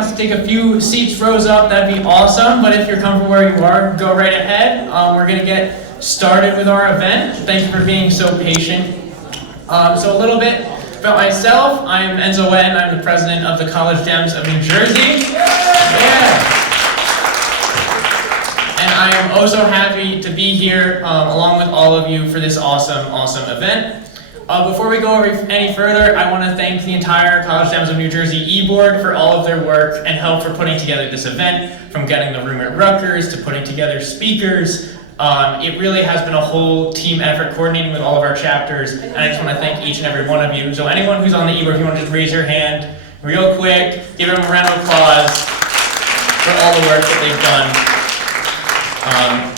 wants to take a few seats, rows up, that'd be awesome. But if you're comfortable where you are, go right ahead. We're going to get started with our event. Thank you for being so patient. So a little bit about myself. I'm Enzo Wen. I'm the president of the College Dems of New Jersey. Yeah. And I am oh so happy to be here along with all of you for this awesome event. Before we go any further, I want to thank the entire College Dems of New Jersey e-board for all of their work and help for putting together this event, from getting the room at Rutgers to putting together speakers. It really has been a whole team effort coordinating with all of our chapters, and I just want to thank each and every one of you. So anyone who's on the e-board, if you want to just raise your hand real quick, give them a round of applause for all the work that they've done.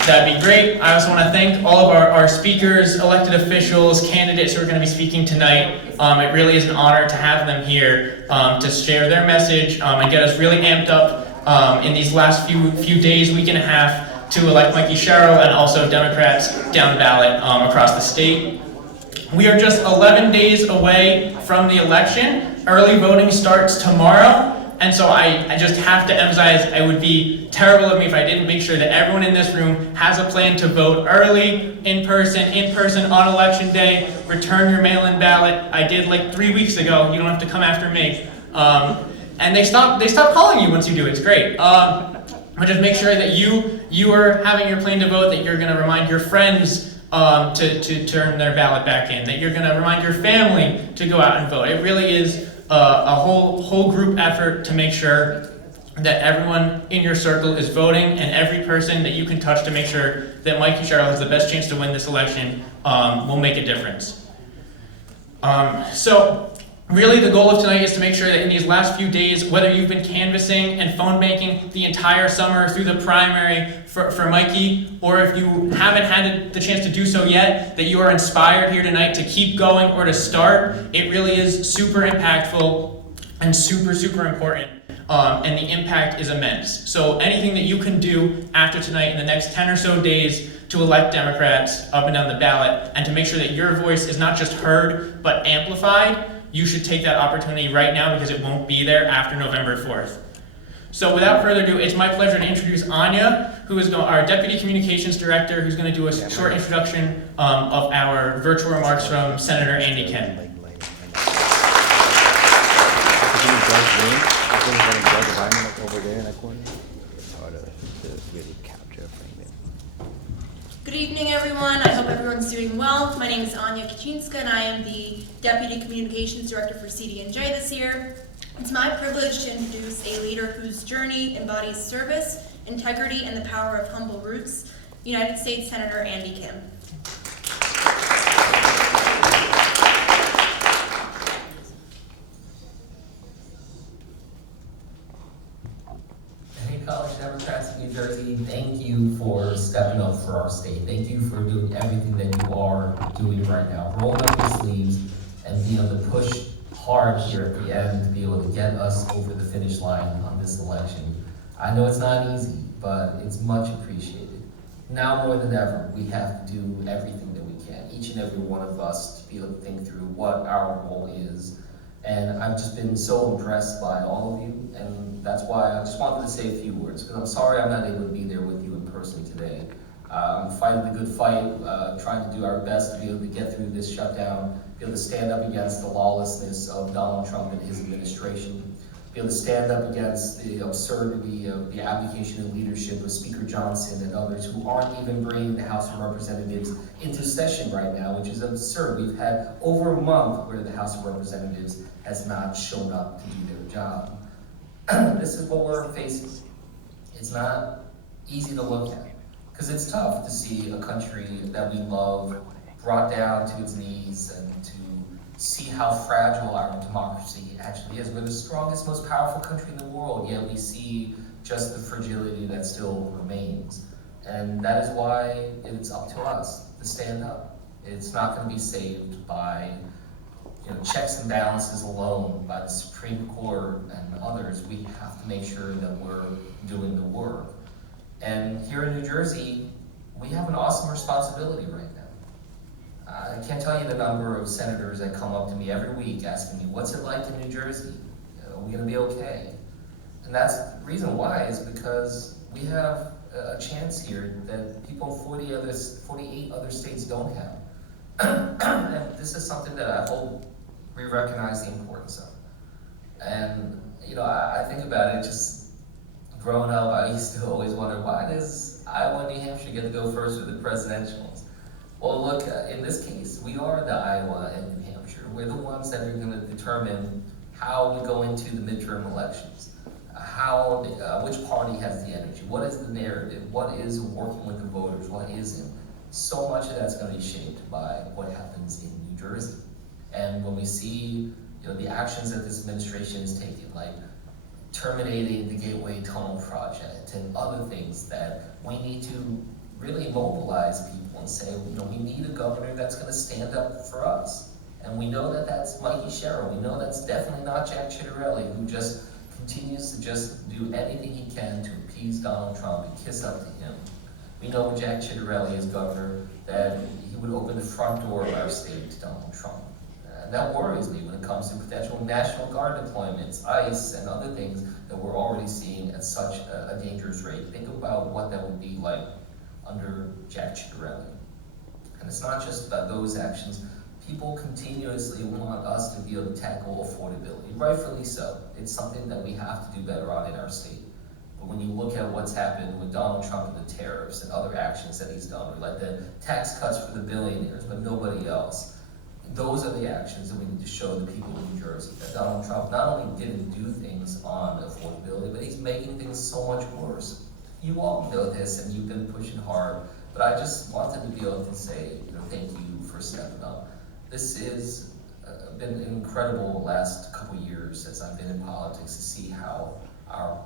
That'd be great. I also want to thank all of our speakers, elected officials, candidates who are going to be speaking tonight. It really is an honor to have them here to share their message and get us really amped up in these last few days, week and a half, to elect Mikey Sherrill and also Democrats down ballot across the state. We are just 11 days away from the election. Early voting starts tomorrow. And so I just have to emphasize, it would be terrible of me if I didn't make sure that everyone in this room has a plan to vote early, in person on election day. Return your mail-in ballot. I did like 3 weeks ago. You don't have to come after me. And they stop calling you once you do. It's great. But just make sure that you are having your plan to vote, that you're going to remind your friends to turn their ballot back in, that you're going to remind your family to go out and vote. It really is a whole group effort to make sure that everyone in your circle is voting, and every person that you can touch to make sure that Mikey Sherrill has the best chance to win this election will make a difference. So really the goal of tonight is to make sure that in these last few days, whether you've been canvassing and phone banking the entire summer through the primary for Mikey, or if you haven't had the chance to do so yet, that you are inspired here tonight to keep going or to start. It really is super impactful and super important, and the impact is immense. So anything that you can do after tonight in the next 10 or so days to elect Democrats up and down the ballot, and to make sure that your voice is not just heard but amplified, you should take that opportunity right now, because it won't be there after November 4th. So without further ado, it's my pleasure to introduce Anya, who is our Deputy Communications Director, who's going to do a short introduction of our virtual remarks from Senator Andy Kim. Good evening, everyone. I hope everyone's doing well. My name is Anya Kaczynska, and I am the Deputy Communications Director for CD&J this year. It's my privilege to introduce a leader whose journey embodies service, integrity, and the power of humble roots, United States Senator Andy Kim. College Democrats of New Jersey, thank you for stepping up for our state. Thank you for doing everything that you are doing right now. Rolling up your sleeves and being able to push hard here at the end to be able to get us over the finish line on this election. I know it's not easy, but it's much appreciated. Now more than ever, we have to do everything that we can, each and every one of us, to be able to think through what our role is. And I've just been so impressed by all of you, and that's why I just wanted to say a few words, because I'm sorry I'm not able to be there with you in person today. I'm fighting the good fight, trying to do our best to be able to get through this shutdown, be able to stand up against the lawlessness of Donald Trump and his administration, be able to stand up against the absurdity of the abdication and leadership of Speaker Johnson and others who aren't even bringing the House of Representatives into session right now, which is absurd. We've had over a month where the House of Representatives has not shown up to do their job. This is what we're facing. It's not easy to look at, because it's tough to see a country that we love brought down to its knees, and to see how fragile our democracy actually is. We're the strongest, most powerful country in the world, yet we see just the fragility that still remains. And that is why it's up to us to stand up. It's not going to be saved by checks and balances alone, by the Supreme Court and others. We have to make sure that we're doing the work. And here in New Jersey, we have an awesome responsibility right now. I can't tell you the number of senators that come up to me every week asking me, what's it like in New Jersey? Are we going to be okay? And that's the reason why is because we have a chance here that people in 48 other states don't have. And this is something that I hope we recognize the importance of. And, you know, I think about it, just growing up, I used to always wonder, why does Iowa and New Hampshire get to go first with the presidentials? Well, look, in this case, we are the Iowa and New Hampshire. We're the ones that are going to determine how we go into the midterm elections. Which party has the energy? What is the narrative? What is working with the voters? What isn't? So much of that's going to be shaped by what happens in New Jersey. And when we see, you know, the actions that this administration is taking, like terminating the Gateway Tunnel project and other things, that we need to really mobilize people and say, you know, we need a governor that's going to stand up for us. And we know that that's Mikey Sherrill. We know that's definitely not Jack Ciattarelli, who just continues to just do anything he can to appease Donald Trump and kiss up to him. We know when Jack Ciattarelli is governor that he would open the front door of our state to Donald Trump. And that worries me when it comes to potential National Guard deployments, ICE, and other things that we're already seeing at such a dangerous rate. Think about what that would be like under Jack Ciattarelli. And it's not just about those actions. People continuously want us to be able to tackle affordability, rightfully so. It's something that we have to do better on in our state. But when you look at what's happened with Donald Trump and the tariffs and other actions that he's done, like the tax cuts for the billionaires, but nobody else, those are the actions that we need to show the people of New Jersey, that Donald Trump not only didn't do things on affordability, but he's making things so much worse. You all know this, and you've been pushing hard, but I just wanted to be able to say, you know, thank you for stepping up. This has been incredible the last couple years as I've been in politics to see how our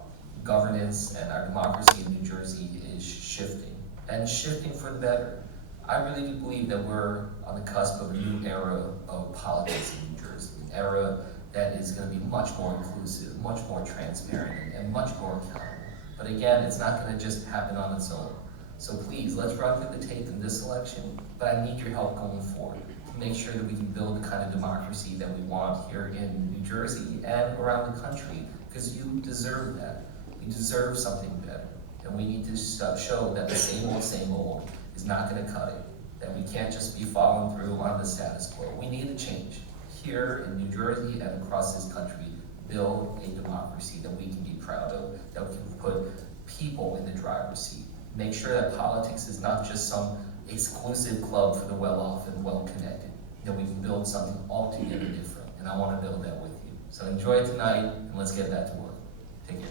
governance and our democracy in New Jersey is shifting, and shifting for the better. I really do believe that we're on the cusp of a new era of politics in New Jersey, an era that is going to be much more inclusive, much more transparent, and much more accountable. But again, it's not going to just happen on its own. So please, let's run through the tape in this election, but I need your help going forward to make sure that we can build the kind of democracy that we want here in New Jersey and around the country, because you deserve that. You deserve something better. And we need to show that the same old is not going to cut it, that we can't just be following through on the status quo. We need a change here in New Jersey and across this country. Build a democracy that we can be proud of, that we can put people in the driver's seat. Make sure that politics is not just some exclusive club for the well-off and well-connected, that we can build something altogether different, and I want to build that with you. So enjoy it tonight, and let's get back to work. Take care.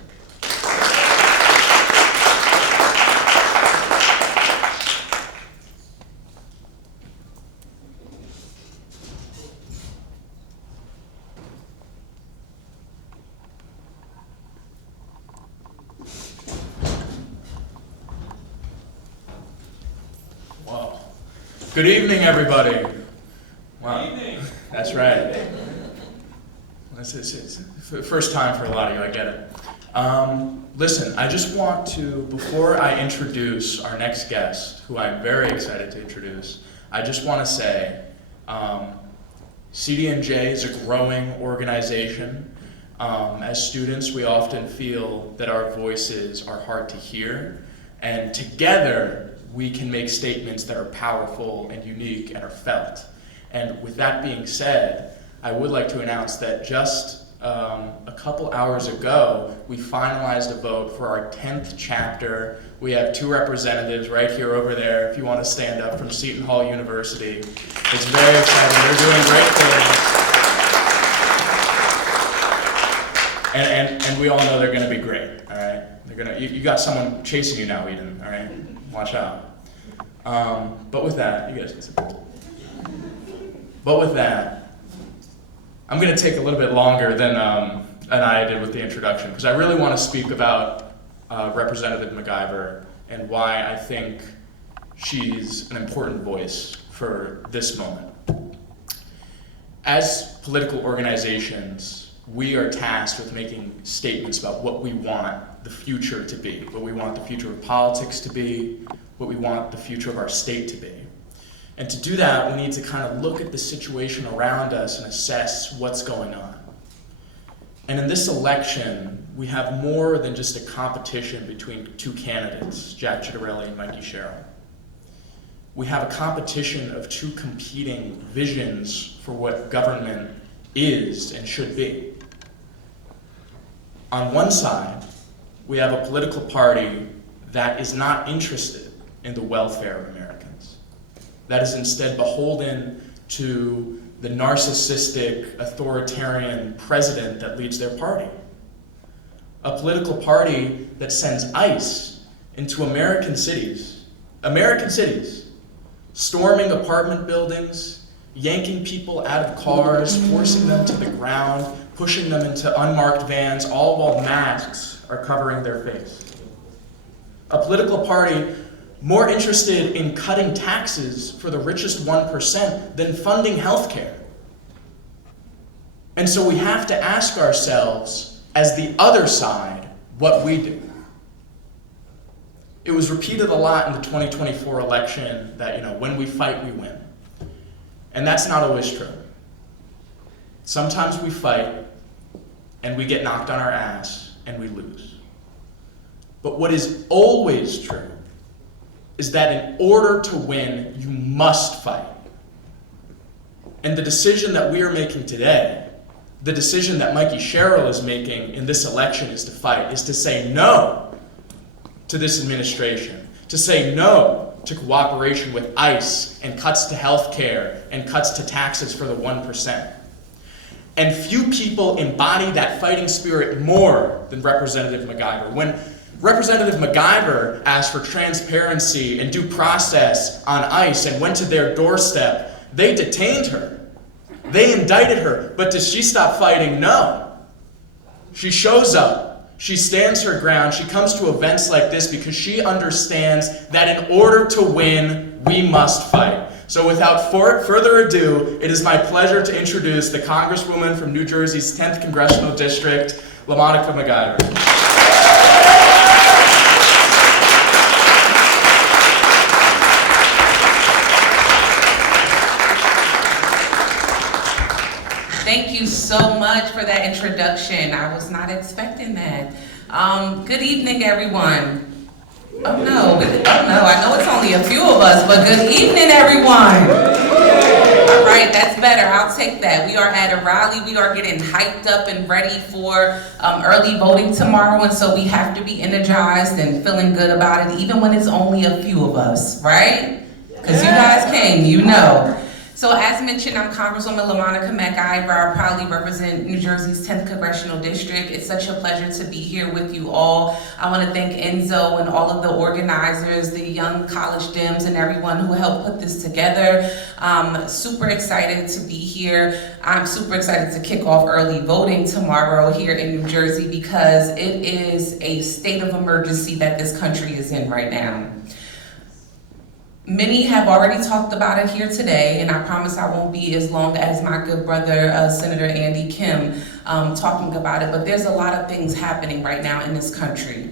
Good evening, everybody. Wow. Good evening. That's right. It's first time for a lot of you, I get it. Listen, I just want to, before I introduce our next guest, who I'm very excited to introduce, I just want to say CD&J is a growing organization. As students, we often feel that our voices are hard to hear, and together, we can make statements that are powerful and unique and are felt. And with that being said, I would like to announce that just a couple hours ago, we finalized a vote for our 10th chapter. We have 2 representatives right here over there, if you want to stand up, from Seton Hall University. It's very exciting. They're doing great things. And we all know they're going to be great, all right? You got someone chasing you now, Eden, all right? Watch out. But with that, you guys can sit. But with that, I'm going to take a little bit longer than I did with the introduction, because I really want to speak about Representative MacIver and why I think she's an important voice for this moment. As political organizations, we are tasked with making statements about what we want the future to be, what we want the future of politics to be, what we want the future of our state to be. And to do that, we need to kind of look at the situation around us and assess what's going on. And in this election, we have more than just a competition between two candidates, Jack Ciattarelli and Mikey Sherrill. We have a competition of two competing visions for what government is and should be. On one side, we have a political party that is not interested in the welfare of Americans, that is instead beholden to the narcissistic, authoritarian president that leads their party. A political party that sends ICE into American cities, storming apartment buildings, yanking people out of cars, forcing them to the ground, pushing them into unmarked vans, all while masks are covering their face. A political party more interested in cutting taxes for the richest 1% than funding healthcare. And so we have to ask ourselves, as the other side, what we do. It was repeated a lot in the 2024 election that, when we fight, we win. And that's not always true. Sometimes we fight and we get knocked on our ass and we lose. But what is always true is that in order to win, you must fight. And the decision that we are making today, the decision that Mikey Sherrill is making in this election is to fight, is to say no to this administration, to say no to cooperation with ICE and cuts to health care and cuts to taxes for the 1%. And few people embody that fighting spirit more than Representative MacIver. When Representative MacIver asked for transparency and due process on ICE and went to their doorstep, they detained her. They indicted her, but does she stop fighting? No. She shows up. She stands her ground. She comes to events like this because she understands that in order to win, we must fight. So without further ado, it is my pleasure to introduce the Congresswoman from New Jersey's 10th Congressional District, LaMonica MacIver. Thank you so much for that introduction. I was not expecting that. Good evening, everyone. Oh no, I know it's only a few of us, but good evening, everyone. All right, that's better, I'll take that. We are at a rally, we are getting hyped up and ready for early voting tomorrow, and so we have to be energized and feeling good about it, even when it's only a few of us, right? Because you guys came, you know. So as mentioned, I'm Congresswoman LaMonica MacIver. I proudly represent New Jersey's 10th Congressional District. It's such a pleasure to be here with you all. I want to thank Enzo and all of the organizers, the young college Dems, and everyone who helped put this together. I'm super excited to be here. I'm super excited to kick off early voting tomorrow here in New Jersey because it is a state of emergency that this country is in right now. Many have already talked about it here today, and I promise I won't be as long as my good brother, Senator Andy Kim, talking about it, but there's a lot of things happening right now in this country.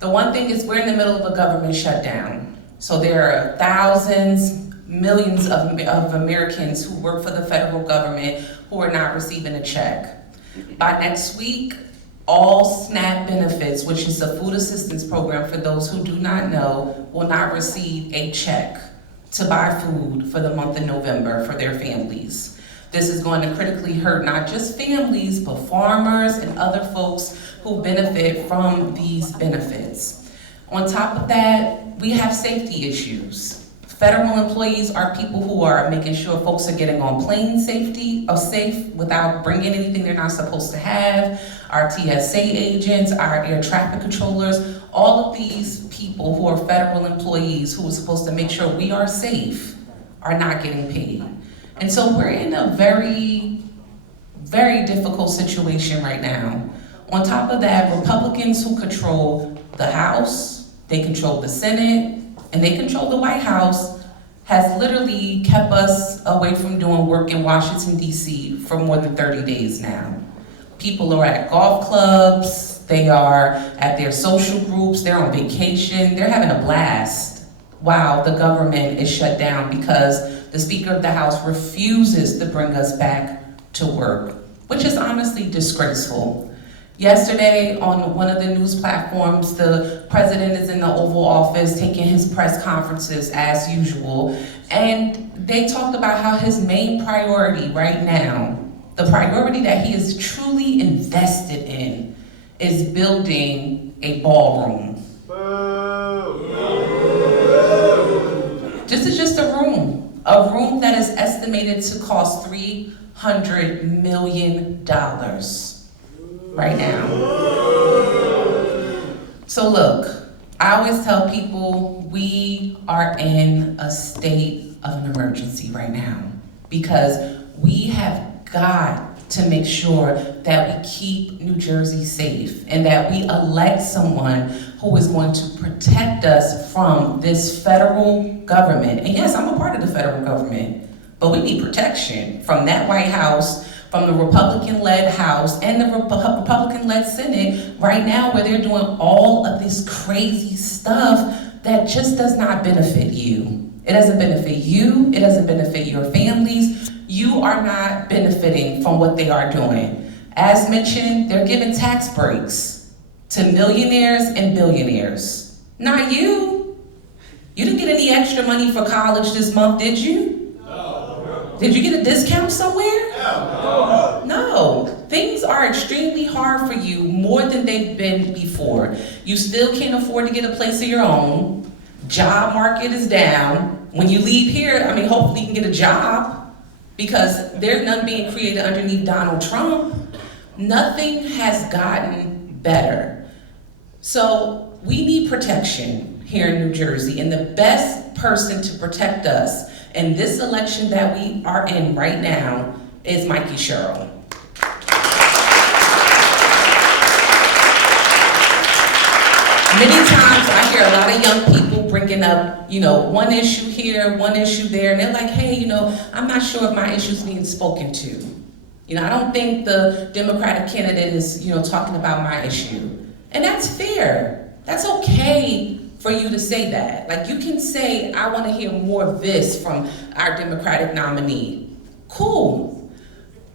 The one thing is we're in the middle of a government shutdown. So there are thousands, millions of Americans who work for the federal government who are not receiving a check. By next week, all SNAP benefits, which is a food assistance program for those who do not know, will not receive a check to buy food for the month of November for their families. This is going to critically hurt not just families, but farmers and other folks who benefit from these benefits. On top of that, we have safety issues. Federal employees are people who are making sure folks are getting on planes safe without bringing anything they're not supposed to have. Our TSA agents, our air traffic controllers, all of these people who are federal employees who are supposed to make sure we are safe are not getting paid. And so we're in a very, very difficult situation right now. On top of that, Republicans who control the House, they control the Senate, and they control the White House, has literally kept us away from doing work in Washington, D.C. for more than 30 days now. People are at golf clubs, they are at their social groups, they're on vacation, they're having a blast while the government is shut down because the Speaker of the House refuses to bring us back to work. which is honestly disgraceful. Yesterday, on one of the news platforms, the president is in the Oval Office taking his press conferences as usual, and they talked about how his main priority right now, the priority that he is truly invested in, is building a ballroom. This is just a room that is estimated to cost $300 million right now. So look, I always tell people we are in a state of an emergency right now because we have got to make sure that we keep New Jersey safe and that we elect someone who is going to protect us from this federal government. And yes, I'm a part of the federal government, but we need protection from that White House, from the Republican-led House and the Republican-led Senate right now, where they're doing all of this crazy stuff that just does not benefit you. It doesn't benefit you, it doesn't benefit your families. You are not benefiting from what they are doing. As mentioned, they're giving tax breaks to millionaires and billionaires. Not you. You didn't get any extra money for college this month, did you? No. Did you get a discount somewhere? No. No. Things are extremely hard for you, more than they've been before. You still can't afford to get a place of your own. Job market is down. When you leave here, hopefully you can get a job, because there's none being created underneath Donald Trump. Nothing has gotten better. So we need protection here in New Jersey, and the best person to protect us in this election that we are in right now is Mikey Sherrill. Many times I hear a lot of young people bringing up, one issue here, one issue there, and they're like, hey, I'm not sure if my issue's being spoken to. I don't think the Democratic candidate is, talking about my issue. And that's fair. That's okay for you to say that. Like, you can say, I want to hear more of this from our Democratic nominee. Cool.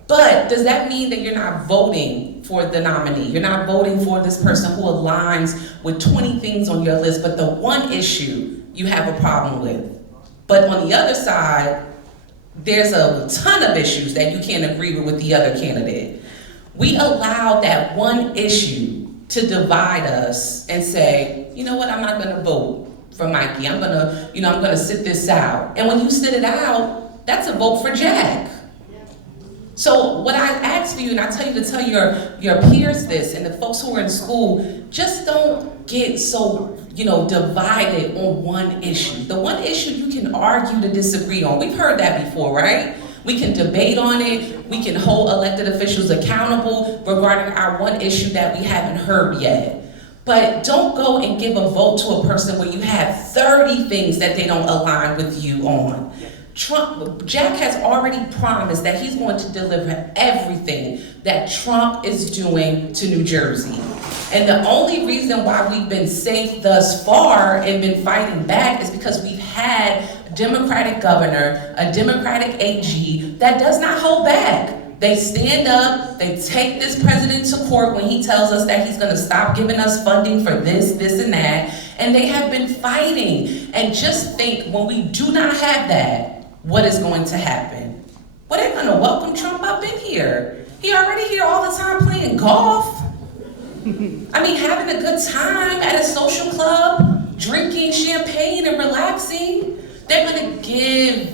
But does that mean that you're not voting for the nominee? You're not voting for this person who aligns with 20 things on your list, but the one issue you have a problem with. But on the other side, there's a ton of issues that you can't agree with the other candidate. We allow that one issue to divide us and say, you know what, I'm not gonna vote for Mikey. I'm gonna sit this out. And when you sit it out, that's a vote for Jack. So what I ask for you, and I tell you to tell your peers this, and the folks who are in school, just don't get so, divided on one issue. The one issue you can argue to disagree on. We've heard that before, right? We can debate on it. We can hold elected officials accountable regarding our one issue that we haven't heard yet. But don't go and give a vote to a person where you have 30 things that they don't align with you on. Jack has already promised that he's going to deliver everything that Trump is doing to New Jersey. And the only reason why we've been safe thus far and been fighting back is because we've had a Democratic governor, a Democratic AG that does not hold back. They stand up, they take this president to court when he tells us that he's gonna stop giving us funding for this, and that, and they have been fighting. And just think, when we do not have that, what is going to happen? Well, they're gonna welcome Trump up in here. He already here all the time playing golf. Having a good time at a social club, drinking champagne and relaxing. They're gonna give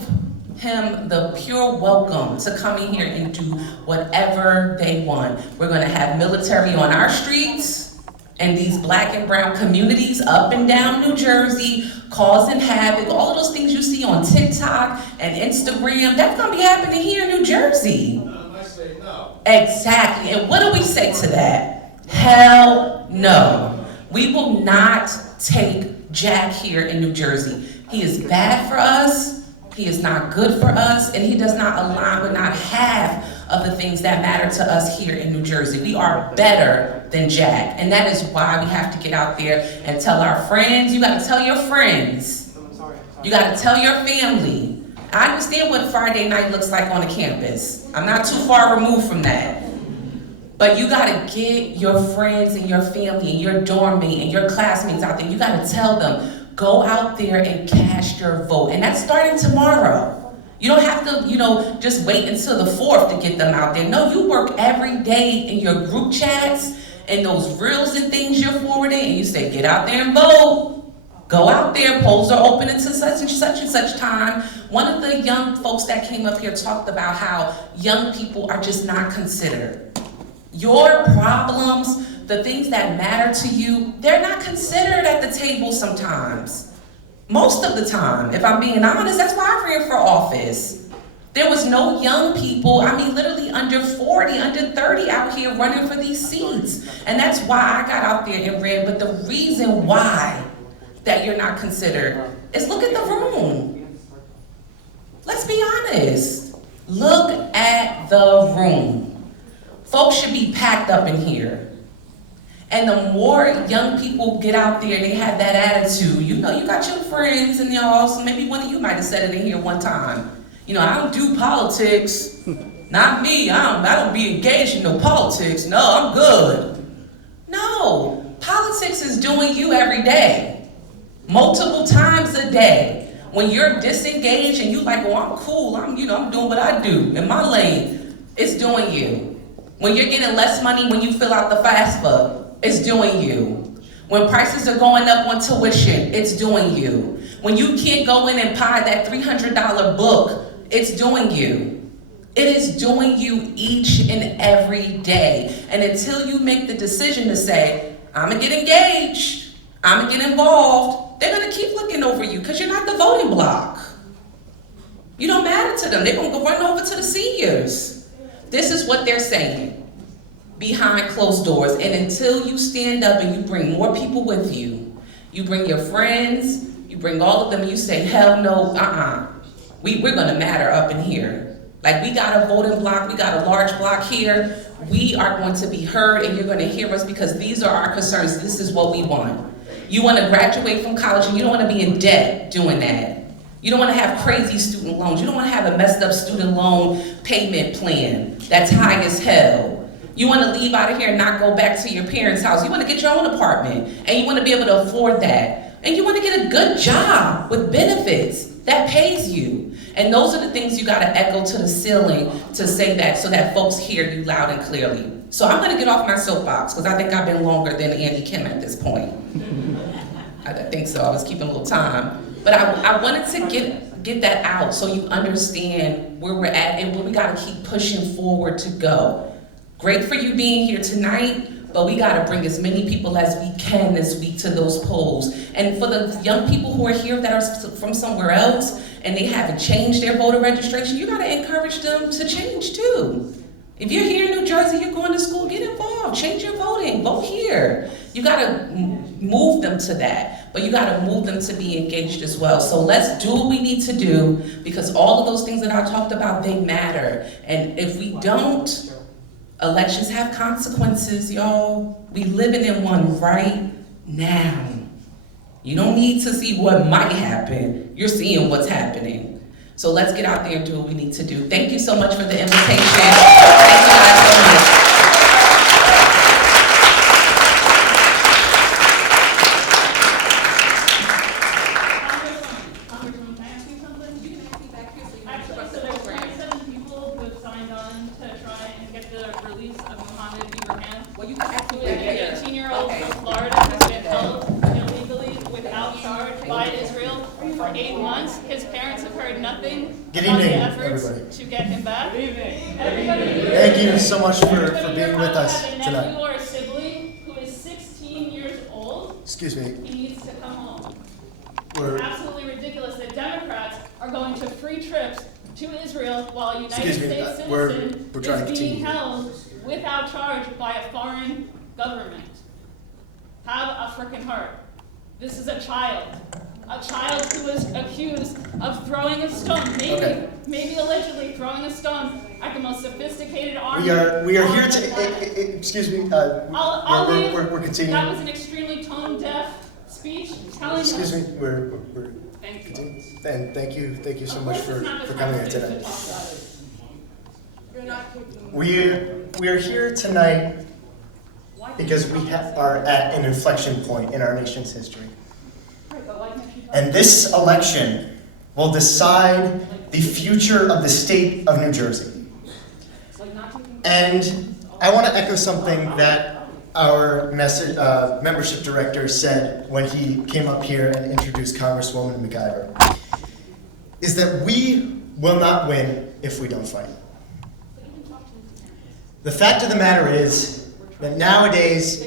him the pure welcome to come in here and do whatever they want. We're gonna have military on our streets and these black and brown communities up and down New Jersey, causing havoc, all of those things you see on TikTok and Instagram, that's gonna be happening here in New Jersey. I say no. Exactly, and what do we say to that? Hell no. We will not take Jack here in New Jersey. He is bad for us, he is not good for us, and he does not align with not half of the things that matter to us here in New Jersey. We are better than Jack, and that is why we have to get out there and tell our friends. You gotta tell your friends. You gotta tell your family. I understand what Friday night looks like on a campus. I'm not too far removed from that. But you gotta get your friends and your family and your dorm mate and your classmates out there. You gotta tell them, go out there and cast your vote. And that's starting tomorrow. You don't have to, just wait until the 4th to get them out there. No, you work every day in your group chats and those reels and things you're forwarding, and you say, get out there and vote. Go out there, polls are open until such and such time. One of the young folks that came up here talked about how young people are just not considered. Your problems, the things that matter to you, they're not considered at the table sometimes. Most of the time, if I'm being honest, that's why I ran for office. There was no young people, literally under 40, under 30 out here running for these seats. And that's why I got out there and ran. But the reason why that you're not considered is look at the room. Let's be honest. Look at the room. Folks should be packed up in here. And the more young people get out there, they have that attitude. You got your friends and y'all, so maybe one of you might have said it in here one time. I don't do politics. Not me, I don't be engaged in no politics. No, I'm good. No, politics is doing you every day. Multiple times a day. When you're disengaged and you like, well, I'm cool, I'm doing what I do in my lane, it's doing you. When you're getting less money when you fill out the FAFSA, it's doing you. When prices are going up on tuition, it's doing you. When you can't go in and buy that $300 book, it's doing you. It is doing you each and every day. And until you make the decision to say, I'm gonna get engaged, I'm gonna get involved, they're gonna keep looking over you because you're not the voting block. You don't matter to them. They're gonna go run over to the seniors. This is what they're saying behind closed doors. And until you stand up and you bring more people with you, you bring your friends, you bring all of them, and you say, hell no, we're gonna matter up in here. Like, we got a voting block, we got a large block here, we are going to be heard and you're gonna hear us because these are our concerns, this is what we want. You wanna graduate from college and you don't wanna be in debt doing that. You don't wanna have crazy student loans, you don't wanna have a messed up student loan payment plan that's high as hell. You want to leave out of here and not go back to your parents' house. You want to get your own apartment, and you want to be able to afford that. And you want to get a good job with benefits that pays you. And those are the things you got to echo to the ceiling to say that so that folks hear you loud and clearly. So I'm going to get off my soapbox because I think I've been longer than Andy Kim at this point. I think so. I was keeping a little time. But I wanted to get that out so you understand where we're at and where we got to keep pushing forward to go. Great for you being here tonight, but we gotta bring as many people as we can this week to those polls. And for the young people who are here that are from somewhere else and they haven't changed their voter registration, you gotta encourage them to change too. If you're here in New Jersey, you're going to school, get involved, change your voting, vote here. You gotta move them to that, but you gotta move them to be engaged as well. So let's do what we need to do because all of those things that I talked about, they matter. And if we don't, elections have consequences, y'all. We living in one right now. You don't need to see what might happen. You're seeing what's happening. So let's get out there and do what we need to do. Thank you so much for the invitation. Thank you guys so much. Good evening, everybody. To get him back. Good evening. Thank you so much for being with us tonight. You or a sibling who is 16 years old. Excuse me. He needs to come home. We're, It's absolutely ridiculous that Democrats are going to free trips to Israel while a United Excuse me, States we're citizen trying to is being continue. held without charge by a foreign government. Have a frickin' heart. This is a child. A child who is accused of throwing a stone, maybe allegedly throwing a stone at the most sophisticated army. we are here to, excuse me, we're continuing. That was an extremely tone-deaf speech telling us. Excuse me, we're Thank you. continuing. And thank you so much for coming here today. We are here tonight because we are at an inflection point in our nation's history. And this election will decide the future of the state of New Jersey. And I want to echo something that our membership director said when he came up here and introduced Congresswoman McIver, is that we will not win if we don't fight. The fact of the matter is that nowadays,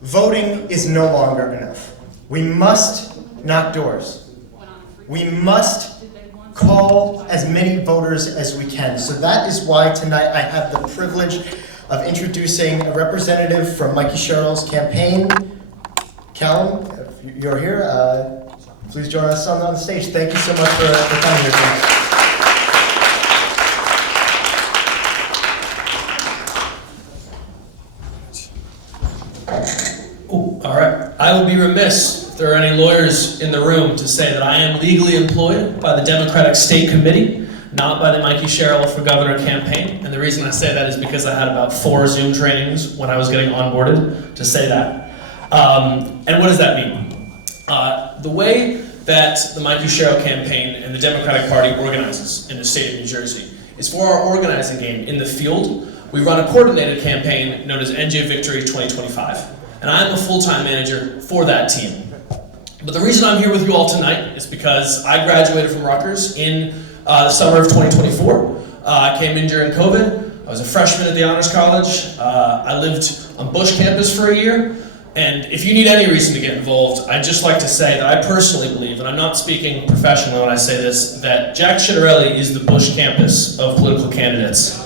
voting is no longer enough. We must knock doors. We must call as many voters as we can. So that is why tonight I have the privilege of introducing a representative from Mikey Sherrill's campaign. Callum, if you're here, please join us on the stage. Thank you so much for coming here tonight. All right. I would be remiss if there are any lawyers in the room to say that I am legally employed by the Democratic State Committee, not by the Mikey Sherrill for Governor campaign. And the reason I say that is because I had about 4 Zoom trainings when I was getting onboarded to say that. And what does that mean? The way that the Mikey Sherrill campaign and the Democratic Party organizes in the state of New Jersey is for our organizing game in the field. We run a coordinated campaign known as NJ Victory 2025. And I'm a full-time manager for that team. But the reason I'm here with you all tonight is because I graduated from Rutgers in the summer of 2024. I came in during COVID. I was a freshman at the Honors College. I lived on Bush campus for a year. And if you need any reason to get involved, I'd just like to say that I personally believe, and I'm not speaking professionally when I say this, that Jack Ciattarelli is the Bush campus of political candidates.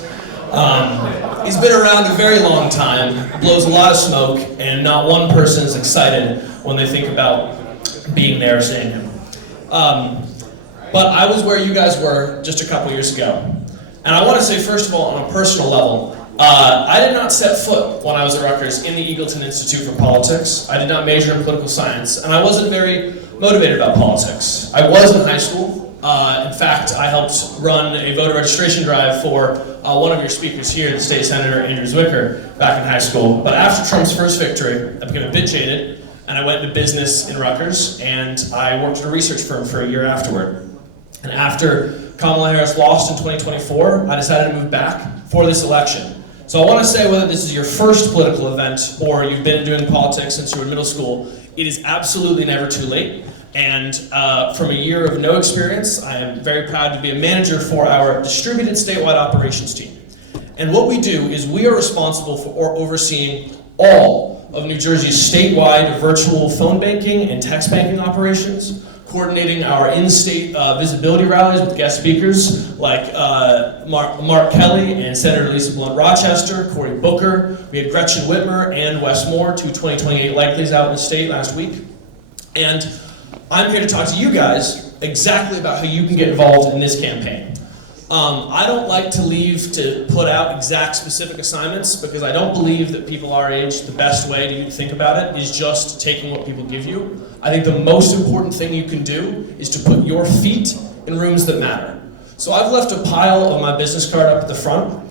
He's been around a very long time, blows a lot of smoke, and not one person is excited when they think about being there, seeing him. But I was where you guys were just a couple years ago. And I want to say, first of all, on a personal level, I did not set foot when I was at Rutgers in the Eagleton Institute for Politics. I did not major in political science, and I wasn't very motivated about politics. I was in high school. In fact, I helped run a voter registration drive for one of your speakers here, the state senator, Andrew Zwicker, back in high school. But after Trump's first victory, I became a bit jaded, and I went into business in Rutgers, and I worked at a research firm for a year afterward. And after Kamala Harris lost in 2024, I decided to move back for this election. So I want to say, whether this is your first political event or you've been doing politics since you were in middle school, it is absolutely never too late. And from a year of no experience, I am very proud to be a manager for our distributed statewide operations team. And what we do is we are responsible for overseeing all of New Jersey's statewide virtual phone banking and text banking operations, coordinating our in-state visibility rallies with guest speakers like Mark Kelly and Senator Lisa Blunt Rochester, Cory Booker. We had Gretchen Whitmer and Wes Moore, 2 2028 likelies out in the state last week. And I'm here to talk to you guys exactly about how you can get involved in this campaign. I don't like to leave to put out exact specific assignments because I don't believe that people our age, the best way to think about it is just taking what people give you. I think the most important thing you can do is to put your feet in rooms that matter. So I've left a pile of my business card up at the front,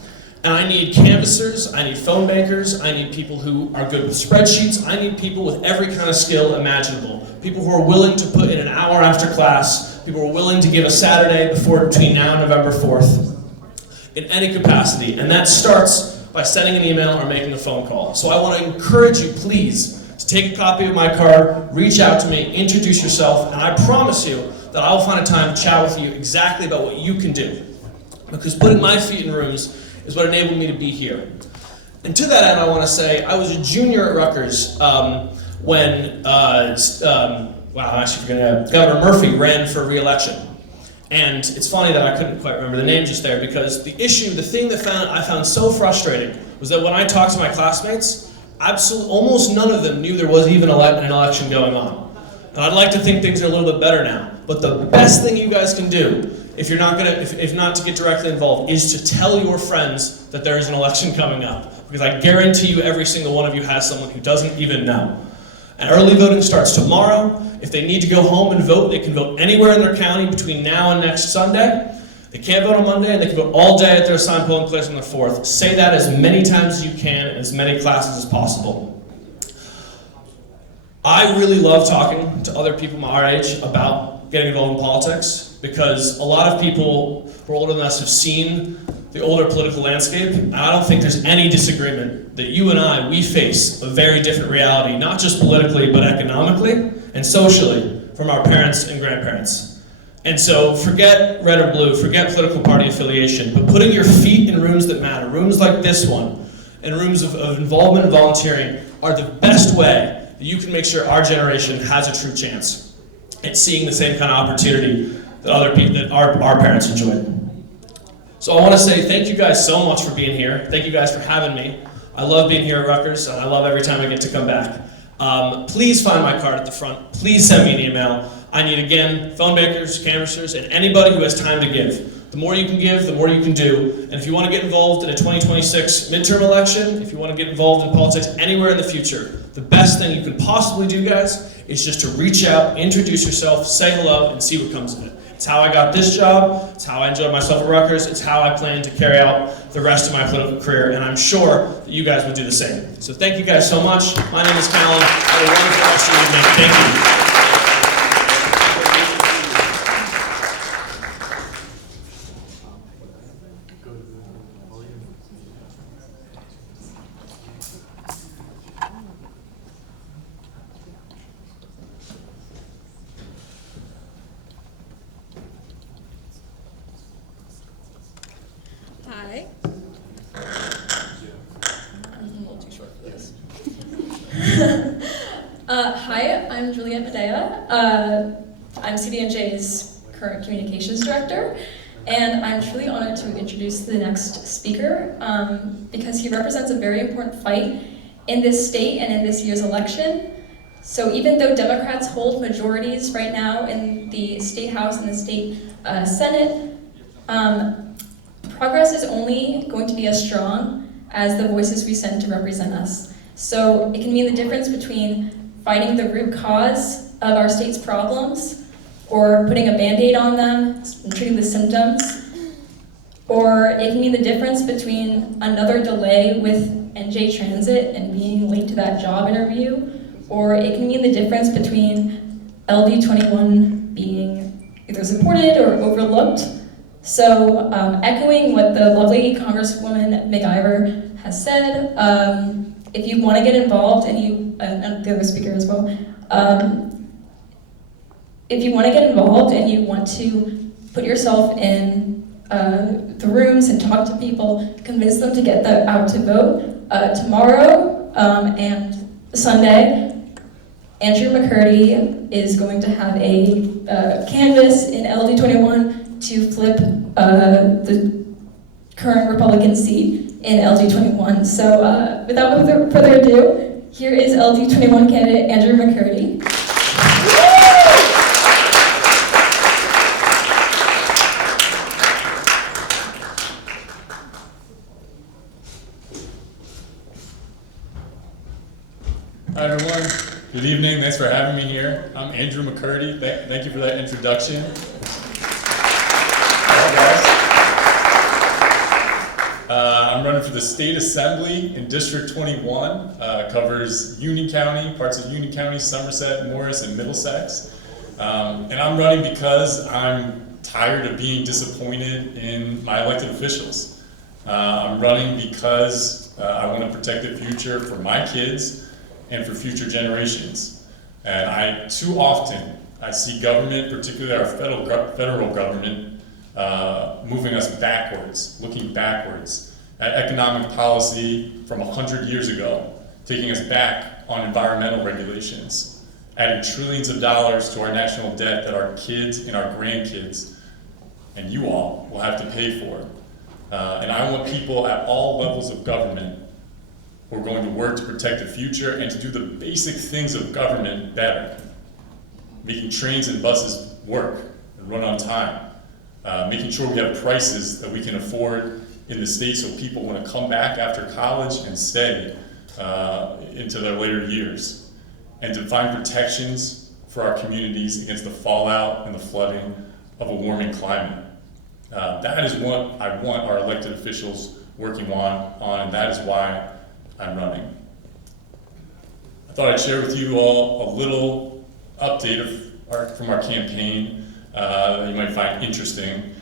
and I need canvassers, I need phone bankers, I need people who are good with spreadsheets, I need people with every kind of skill imaginable. People who are willing to put in an hour after class, people who are willing to give a Saturday between now and November 4th, in any capacity. And that starts by sending an email or making a phone call. So I want to encourage you, please, to take a copy of my card, reach out to me, introduce yourself, and I promise you that I will find a time to chat with you exactly about what you can do. Because putting my feet in rooms is what enabled me to be here. And to that end, I want to say, I was a junior at Rutgers when Governor Murphy ran for re-election. And it's funny that I couldn't quite remember the name just there, because the thing that I found so frustrating was that when I talked to my classmates, almost none of them knew there was even an election going on. And I'd like to think things are a little bit better now. But the best thing you guys can do, if not to get directly involved, is to tell your friends that there is an election coming up. Because I guarantee you every single one of you has someone who doesn't even know. And early voting starts tomorrow. If they need to go home and vote, they can vote anywhere in their county between now and next Sunday. They can't vote on Monday, and they can vote all day at their assigned polling place on the 4th. Say that as many times as you can in as many classes as possible. I really love talking to other people my age about getting involved in politics, because a lot of people who are older than us have seen the older political landscape, and I don't think there's any disagreement that you and I, we face a very different reality, not just politically, but economically and socially from our parents and grandparents. And so forget red or blue, forget political party affiliation, but putting your feet in rooms that matter, rooms like this one, and rooms of involvement and volunteering are the best way that you can make sure our generation has a true chance at seeing the same kind of opportunity that other people, that our parents enjoyed. So I want to say thank you guys so much for being here. Thank you guys for having me. I love being here at Rutgers, and I love every time I get to come back. Please find my card at the front. Please send me an email. I need, again, phone bakers, canvassers, and anybody who has time to give. The more you can give, the more you can do. And if you want to get involved in a 2026 midterm election, if you want to get involved in politics anywhere in the future, the best thing you can possibly do, guys, is just to reach out, introduce yourself, say hello, and see what comes of it. It's how I got this job, it's how I enjoyed myself at Rutgers, it's how I plan to carry out the rest of my political career, and I'm sure that you guys will do the same. So thank you guys so much. My name is Callum. Have a wonderful rest of your evening. Thank you. Hi. I'm a little too short for this. Hi, I'm Juliet Medea. I'm CDNJ's current communications director, and I'm truly honored to introduce the next speaker because he represents a very important fight in this state and in this year's election. So even though Democrats hold majorities right now in the State House and the State Senate, progress is only going to be as strong as the voices we send to represent us. So it can mean the difference between fighting the root cause of our state's problems, or putting a Band-Aid on them and treating the symptoms, or it can mean the difference between another delay with NJ Transit and being late to that job interview, or it can mean the difference between LD21 being either supported or overlooked. So echoing what the lovely Congresswoman McIver has said, if you want to get involved, and the other speaker as well, if you want to get involved and you want to put yourself in the rooms and talk to people, convince them to get out to vote, tomorrow and Sunday, Andrew McCurdy is going to have a canvas in LD21 to flip the current Republican seat in LD21. So without further ado, here is LD21 candidate Andrew McCurdy. Hi everyone, good evening, thanks for having me here. I'm Andrew McCurdy, thank you for that introduction. I'm running for the State Assembly in District 21, covers Union County, parts of Union County, Somerset, Morris, and Middlesex. And I'm running because I'm tired of being disappointed in my elected officials. I'm running because I want to protect the future for my kids and for future generations. And too often, I see government, particularly our federal government, moving us backwards, looking backwards at economic policy from 100 years ago, taking us back on environmental regulations, adding trillions of dollars to our national debt that our kids and our grandkids and you all will have to pay for. And I want people at all levels of government who are going to work to protect the future and to do the basic things of government better. Making trains and buses work and run on time. Making sure we have prices that we can afford in the state so people want to come back after college and stay into their later years. And to find protections for our communities against the fallout and the flooding of a warming climate. That is what I want our elected officials working on, and that is why I'm running. I thought I'd share with you all a little update from our campaign that you might find interesting.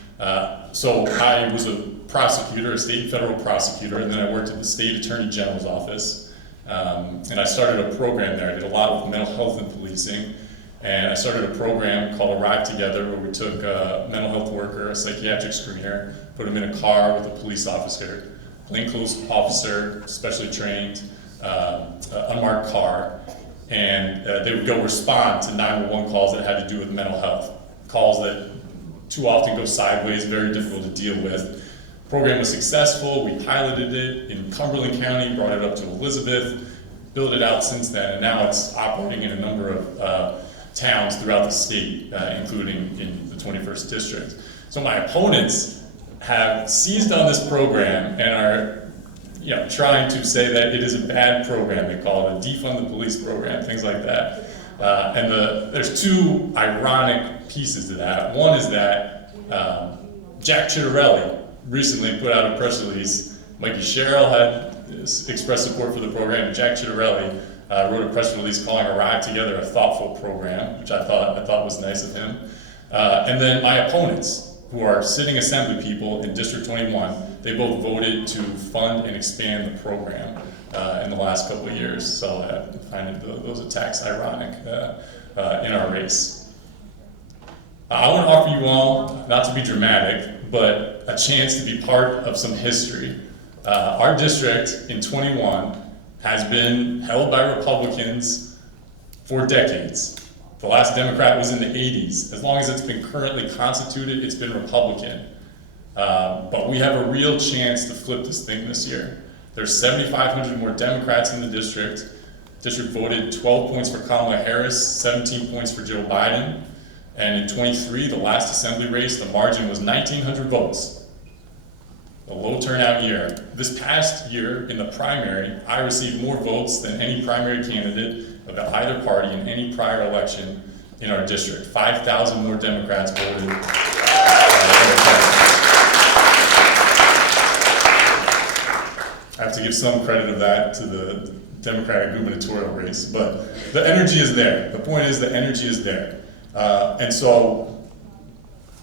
So I was a prosecutor, a state and federal prosecutor, and then I worked at the state attorney general's office. And I started a program there. I did a lot of mental health and policing. And I started a program called Arrive Together, where we took a mental health worker, a psychiatric screener, put them in a car with a police officer, plainclothes officer, specially trained, unmarked car, and they would go respond to 911 calls that had to do with mental health, calls that too often go sideways, very difficult to deal with. The program was successful. We piloted it in Cumberland County, brought it up to Elizabeth, built it out since then, and now it's operating in a number of towns throughout the state, including in the 21st district. So my opponents have seized on this program and are trying to say that it is a bad program. They call it a defund the police program, things like that. And there's two ironic pieces to that. One is that Jack Ciattarelli recently put out a press release. Mikey Sherrill had expressed support for the program, and Jack Ciattarelli wrote a press release calling Arrive Together a thoughtful program, which I thought was nice of him. And then my opponents, who are sitting assembly people in District 21, they both voted to fund and expand the program in the last couple of years. So I find those attacks ironic in our race. I want to offer you all, not to be dramatic, but a chance to be part of some history. Our district in 21 has been held by Republicans for decades. The last Democrat was in the 80s. As long as it's been currently constituted, it's been Republican. But we have a real chance to flip this thing this year. There's 7,500 more Democrats in the district. The district voted 12 points for Kamala Harris, 17 points for Joe Biden. And in 23, the last assembly race, the margin was 1,900 votes. A low turnout year. This past year in the primary, I received more votes than any primary candidate of either party in any prior election in our district. 5,000 more Democrats voted. I have to give some credit of that to the Democratic gubernatorial race, but the energy is there. The point is the energy is there. And so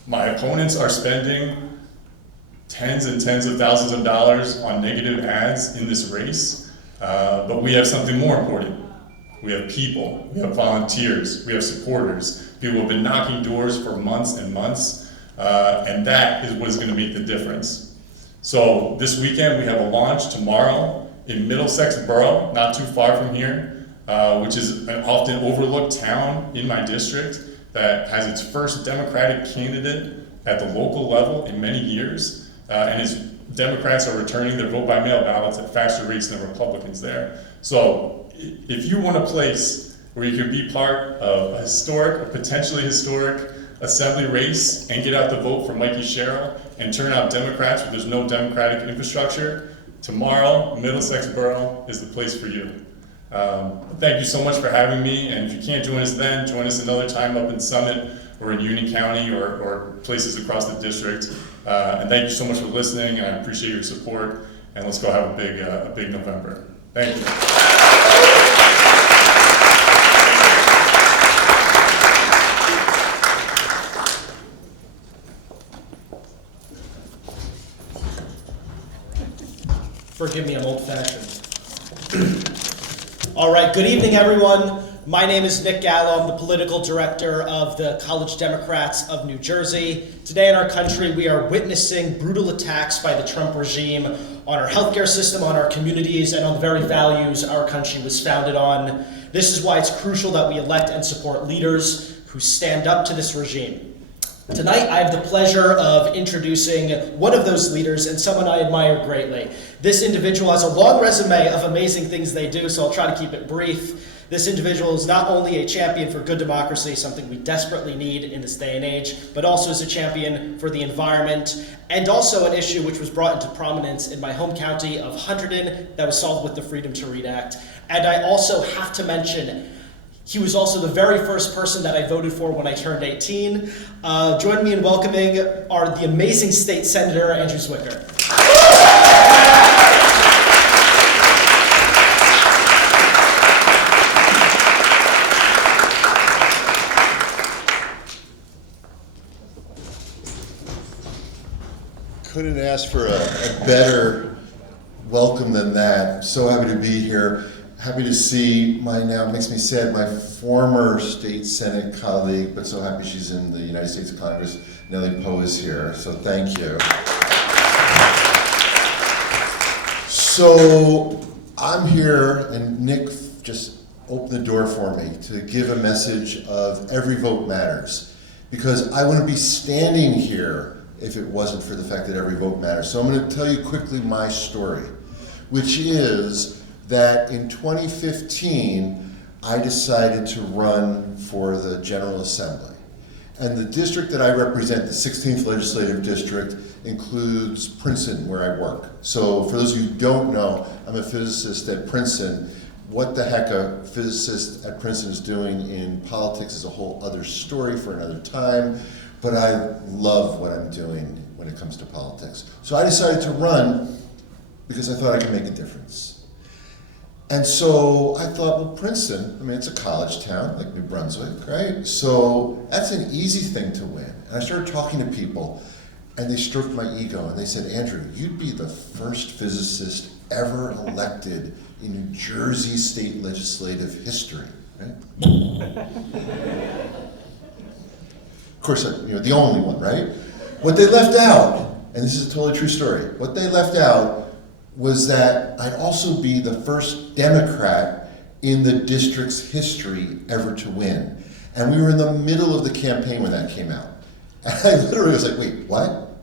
my opponents are spending tens and tens of thousands of dollars on negative ads in this race, but we have something more important. We have people, we have volunteers, we have supporters, people who have been knocking doors for months and months, and that is what is going to make the difference. So this weekend we have a launch tomorrow in Middlesex Borough, not too far from here, which is an often overlooked town in my district that has its first Democratic candidate at the local level in many years. And its Democrats are returning their vote-by-mail ballots at faster rates than Republicans there. So if you want a place where you can be part of a potentially historic assembly race and get out the vote for Mikey Sherrill and turn out Democrats where there's no Democratic infrastructure, tomorrow, Middlesex Borough is the place for you. Thank you so much for having me, and if you can't join us then, join us another time up in Summit or in Union County or places across the district. And thank you so much for listening, and I appreciate your support, and let's go have a big November. Thank you. Forgive me, I'm old-fashioned. All right, good evening, everyone. My name is Nick Gallo. I'm the political director of the College Democrats of New Jersey. Today in our country, we are witnessing brutal attacks by the Trump regime on our healthcare system, on our communities, and on the very values our country was founded on. This is why it's crucial that we elect and support leaders who stand up to this regime. Tonight, I have the pleasure of introducing one of those leaders and someone I admire greatly. This individual has a long resume of amazing things they do, so I'll try to keep it brief. This individual is not only a champion for good democracy, something we desperately need in this day and age, but also is a champion for the environment, and also an issue which was brought into prominence in my home county of Hunterdon that was solved with the Freedom to Read Act. And I also have to mention, He was also the very first person that I voted for when I turned 18. Join me in welcoming the amazing state senator, Andrew Zwicker. Couldn't ask for a better welcome than that. So happy to be here. Happy to see it makes me sad, my former state Senate colleague, but so happy she's in the United States Congress. Nellie Poe is here, so thank you. So I'm here, and Nick just opened the door for me to give a message of every vote matters, because I wouldn't be standing here if it wasn't for the fact that every vote matters. So I'm going to tell you quickly my story, which is that in 2015, I decided to run for the General Assembly. And the district that I represent, the 16th Legislative District, includes Princeton, where I work. So for those of you who don't know, I'm a physicist at Princeton. What the heck a physicist at Princeton is doing in politics is a whole other story for another time. But I love what I'm doing when it comes to politics. So I decided to run because I thought I could make a difference. And so I thought, well, Princeton, I mean, it's a college town, like New Brunswick, right? So that's an easy thing to win. And I started talking to people, and they stroked my ego, and they said, Andrew, you'd be the first physicist ever elected in New Jersey state legislative history, right? Of course, the only one, right? What they left out, and this is a totally true story, what they left out was that I'd also be the first Democrat in the district's history ever to win. And we were in the middle of the campaign when that came out. And I literally was like, wait, what?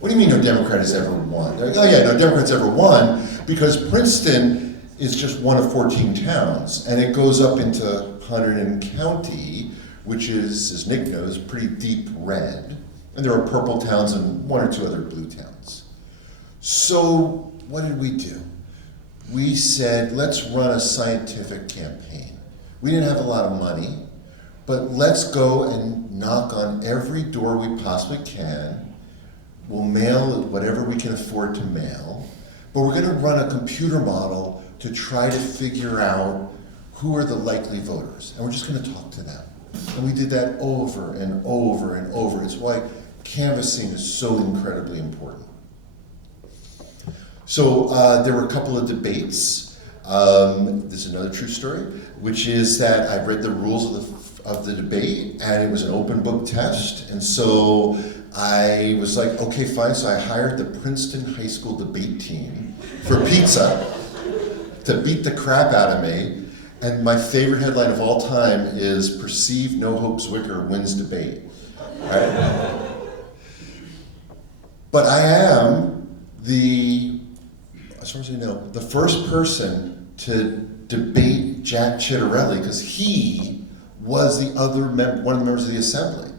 What do you mean no Democrat has ever won? They're like, oh yeah, no Democrat's ever won, because Princeton is just one of 14 towns, and it goes up into Hunterdon County, which is, as Nick knows, pretty deep red. And there are purple towns and one or two other blue towns. So what did we do? We said, let's run a scientific campaign. We didn't have a lot of money, but let's go and knock on every door we possibly can. We'll mail whatever we can afford to mail, but we're gonna run a computer model to try to figure out who are the likely voters, and we're just gonna talk to them. And we did that over and over and over. It's why canvassing is so incredibly important. So there were a couple of debates. This is another true story, which is that I read the rules of the debate, and it was an open book test. And so I was like, okay, fine. So I hired the Princeton High School debate team for pizza to beat the crap out of me. And my favorite headline of all time is "Perceived No Hope Zwicker wins debate." Right? But I am as far as I know, the first person to debate Jack Chitterelli, because he was one of the members of the assembly.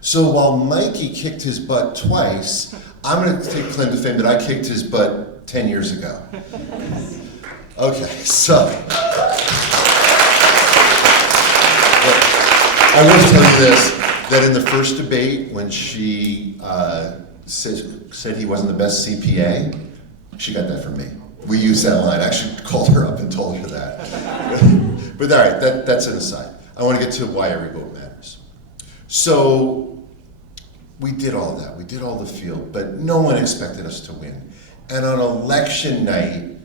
So while Mikey kicked his butt twice, I'm going to take claim to fame that I kicked his butt 10 years ago. Okay, so. I will tell you this, that in the first debate, when she said he wasn't the best CPA, she got that from me. We used that line. I actually called her up and told her that. But all right, that's an aside. I want to get to why every vote matters. So we did all that. We did all the field, but no one expected us to win. And on election night,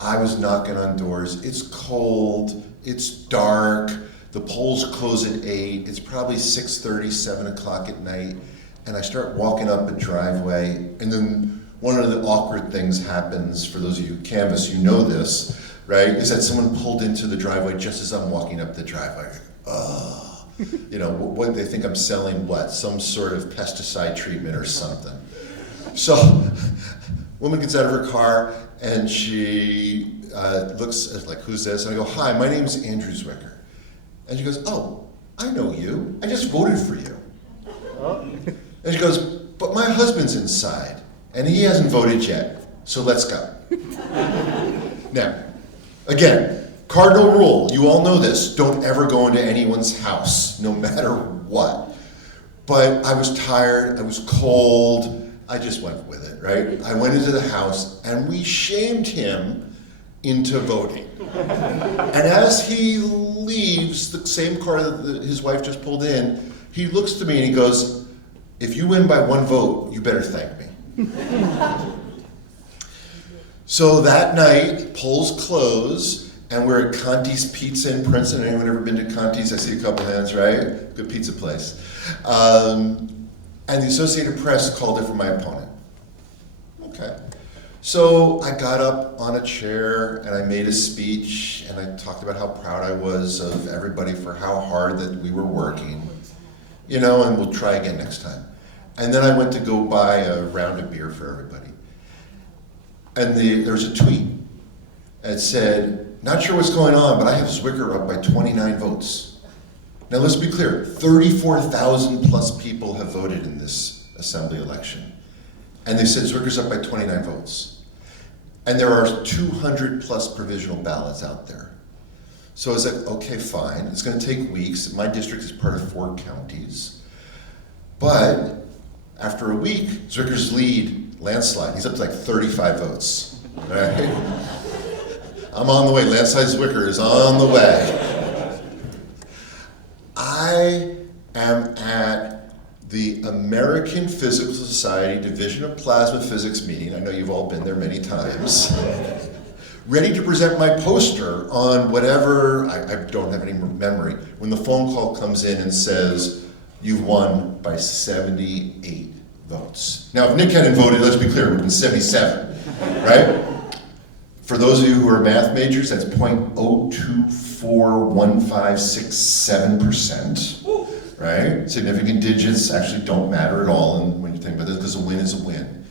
I was knocking on doors. It's cold, it's dark, the polls close at 8, it's probably 6:30, 7 o'clock at night, and I start walking up a driveway, and then one of the awkward things happens. For those of you who canvass, you know this, right? Is that someone pulled into the driveway just as I'm walking up the driveway. Oh, what they think I'm selling, some sort of pesticide treatment or something. So, woman gets out of her car, and she looks like, who's this? And I go, hi, my name is Andrew Zwicker. And she goes, oh, I know you. I just voted for you. And she goes, but my husband's inside, and he hasn't voted yet, so let's go. Now, again, Cardinal rule, you all know this, don't ever go into anyone's house, no matter what. But I was tired, I was cold, I just went with it, right? I went into the house and we shamed him into voting. And as he leaves the same car that his wife just pulled in, he looks to me and he goes, if you win by 1 vote, you better thank me. So that night, polls close, and we're at Conti's Pizza in Princeton. Anyone ever been to Conti's? I see a couple hands, right? Good pizza place. And the Associated Press called it for my opponent. Okay. So I got up on a chair and I made a speech and I talked about how proud I was of everybody for how hard that we were working, you know, and we'll try again next time. And then I went to go buy a round of beer for everybody. And there was a tweet. It said, not sure what's going on, but I have Zwicker up by 29 votes. Now let's be clear, 34,000 plus people have voted in this assembly election. And they said Zwicker's up by 29 votes. And there are 200 plus provisional ballots out there. So I was like, okay, fine, it's gonna take weeks. My district is part of 4 counties. But after a week, Zwicker's lead, landslide, he's up to like 35 votes, right? I'm on the way, landslide Zwicker is on the way. I am at the American Physical Society Division of Plasma Physics meeting, I know you've all been there many times, ready to present my poster on whatever, I don't have any memory, when the phone call comes in and says, you've won by 78 votes. Now, if Nick hadn't voted, let's be clear, it would have been 77, right? For those of you who are math majors, that's 0.0241567%, right? Significant digits actually don't matter at all when you think about this, because a win is a win.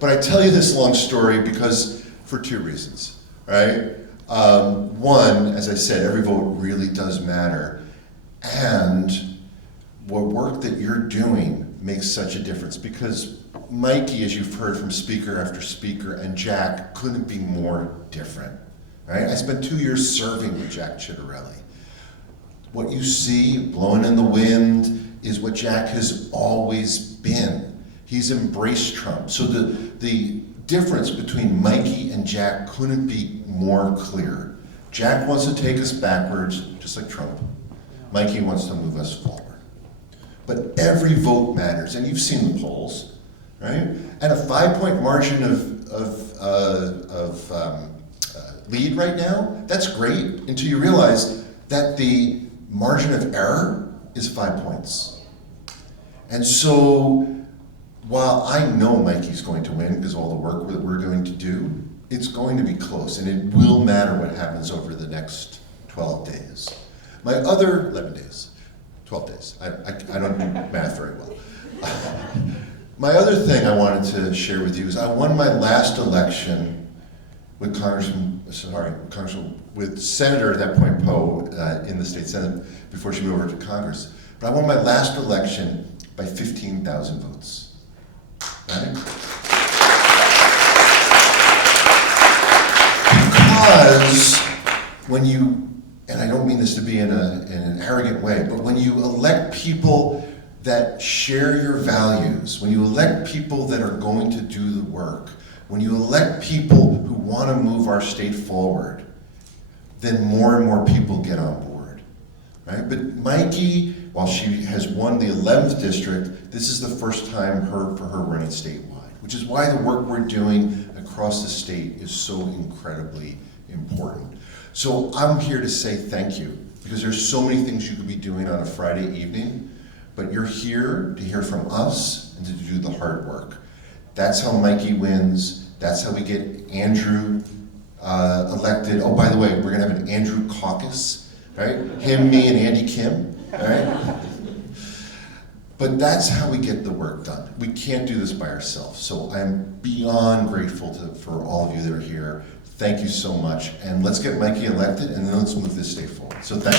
But I tell you this long story because, for 2 reasons, right? One, as I said, every vote really does matter. And what work that you're doing makes such a difference, because Mikey, as you've heard from speaker after speaker, and Jack couldn't be more different, right? I spent 2 years serving with Jack Chittarelli. What you see blowing in the wind is what Jack has always been. He's embraced Trump. So the difference between Mikey and Jack couldn't be more clear. Jack wants to take us backwards, just like Trump. Mikey wants to move us forward. But every vote matters, and you've seen the polls, right? And a 5-point margin of lead right now, that's great, until you realize that the margin of error is 5 points. And so, while I know Mikey's going to win because of all the work that we're going to do, it's going to be close, and it will matter what happens over the next 12 days. My other 11 days. 12 days. I don't do math very well. My other thing I wanted to share with you is I won my last election with with Senator at that point Poe in the state Senate before she moved over to Congress. But I won my last election by 15,000 votes. Right? Because when you, and I don't mean this to be in an arrogant way, but when you elect people that share your values, when you elect people that are going to do the work, when you elect people who want to move our state forward, then more and more people get on board, right? But Mikey, while she has won the 11th district, this is the first time for her running statewide, which is why the work we're doing across the state is so incredibly important. So I'm here to say thank you, because there's so many things you could be doing on a Friday evening, but you're here to hear from us and to do the hard work. That's how Mikey wins. That's how we get Andrew elected. Oh, by the way, we're gonna have an Andrew caucus, right? Him, me, and Andy Kim, right? But that's how we get the work done. We can't do this by ourselves. So I'm beyond grateful for all of you that are here. Thank you so much. And let's get Mikey elected, and then let's move this state forward. So thanks.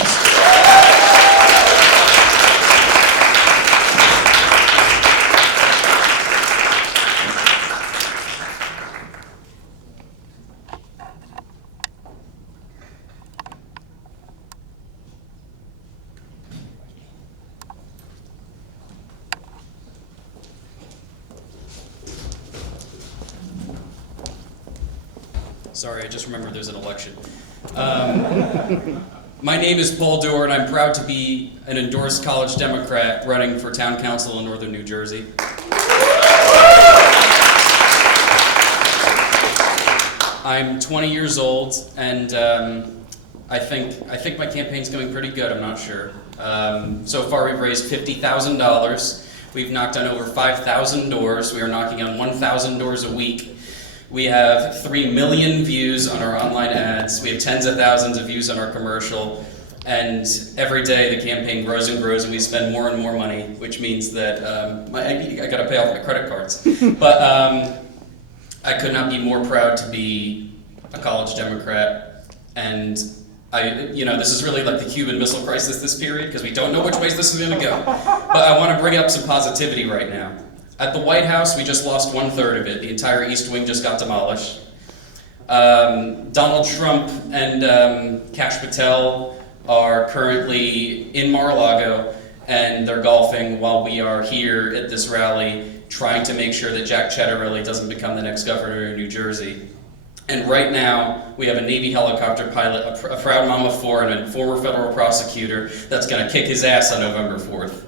Sorry, I just remembered there's an election. My name is Paul Doerr, and I'm proud to be an endorsed college Democrat running for town council in northern New Jersey. I'm 20 years old, and I think my campaign's going pretty good. I'm not sure. So far, we've raised $50,000. We've knocked on over 5,000 doors. We are knocking on 1,000 doors a week. We have 3 million views on our online ads. We have tens of thousands of views on our commercial. And every day the campaign grows and grows, and we spend more and more money, which means that I got to pay off my credit cards. But I could not be more proud to be a college Democrat. And this is really like the Cuban Missile Crisis this period, because we don't know which ways this is going to go. But I want to bring up some positivity right now. At the White House, we just lost 1/3 of it. The entire East Wing just got demolished. Donald Trump and Kash Patel are currently in Mar-a-Lago, and they're golfing while we are here at this rally trying to make sure that Jack Ciattarelli doesn't become the next governor of New Jersey. And right now, we have a Navy helicopter pilot, a proud mom of 4, and a former federal prosecutor that's going to kick his ass on November 4th.